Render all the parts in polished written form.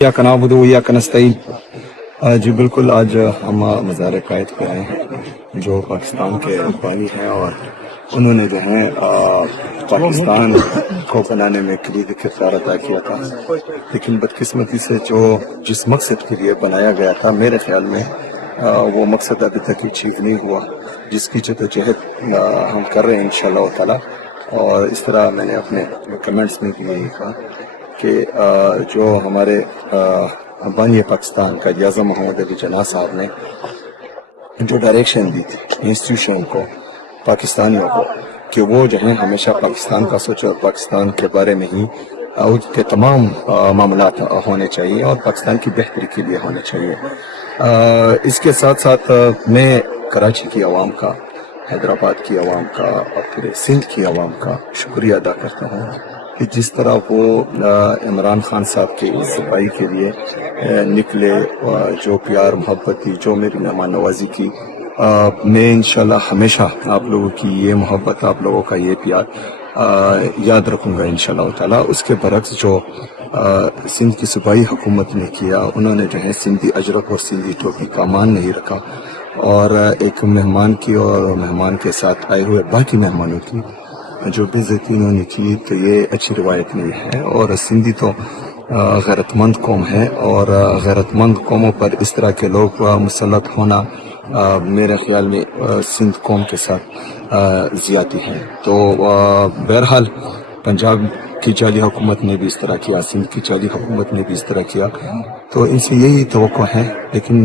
इय्याक नअबुदु व इय्याक नस्तईन। जी बिल्कुल, आज हम मज़ार कायद पे आए हैं जो पाकिस्तान के बानी हैं और उन्होंने जो है पाकिस्तान को बनाने में कलीदी किरदार अदा किया था। लेकिन बदकिस्मती से जो जिस मकसद के लिए बनाया गया था, मेरे ख्याल में वो मकसद अभी तक अचीव नहीं हुआ, जिसकी जदोजहद हम कर रहे हैं इंशाअल्लाह ताला। और इस तरह मैंने अपने कमेंट्स में भी यही कहा कि जो हमारे बानी पाकिस्तान का आज़म मोहम्मद अली जिन्ना साहब ने जो डायरेक्शन दी थी इंस्टीट्यूशन को, पाकिस्तानियों को, कि वो जो है हमेशा पाकिस्तान का सोचे और पाकिस्तान के बारे में ही उसके तमाम मामलात होने चाहिए और पाकिस्तान की बेहतरी के लिए होने चाहिए। इसके साथ साथ मैं कराची की आवाम का, हैदराबाद की आवाम का और पूरे सिंध की आवाम का शुक्रिया अदा करता हूँ कि जिस तरह वो इमरान खान साहब के सफाई के लिए निकले, जो प्यार मोहब्बत थी, जो मेरी मेहमान नवाजी की, मैं इंशाल्लाह हमेशा आप लोगों की ये मोहब्बत, आप लोगों का ये प्यार याद रखूँगा इंशाल्लाह ताला। उसके बरक्स जो सिंध की सूबाई हुकूमत ने किया, उन्होंने जो है सिंधी अजरक और सिंधी टोपी का मान नहीं रखा और एक मेहमान की और मेहमान के साथ आए हुए बाकी मेहमानों की जो बेइज्जती इन्होंने की, तो ये अच्छी रिवायत नहीं है। और सिंधी तो गैरतमंद कौम है और गैरतमंद कौमों पर इस तरह के लोग मुसल्लत होना मेरे ख्याल में सिंध कौम के साथ ज़्यादती है। तो बहरहाल पंजाब की जाली हुकूमत ने भी इस तरह किया, सिंध की जाली हुकूमत ने भी इस तरह किया, तो इनसे यही तवक्को है। लेकिन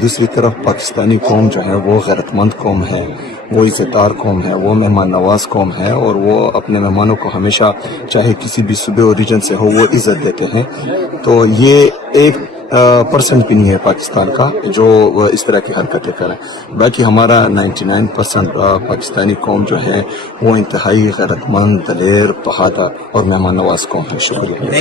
दूसरी तरफ पाकिस्तानी कौम जो है वो गैरतमंद कौम है, वो इज़्ज़तदार कौम है, वो मेहमान नवाज कौम है और वो अपने मेहमानों को हमेशा चाहे किसी भी सूबे और रीजन से हो वो इज़्ज़त देते हैं। तो ये एक परसेंट भी नहीं है पाकिस्तान का जो इस तरह की हरकतें करें। बाकी हमारा 99% पाकिस्तानी कौम जो है वो इंतहाई गैरतमंद, दलेर, बहादुर और मेहमान नवाज कौम है। शुक्रिया।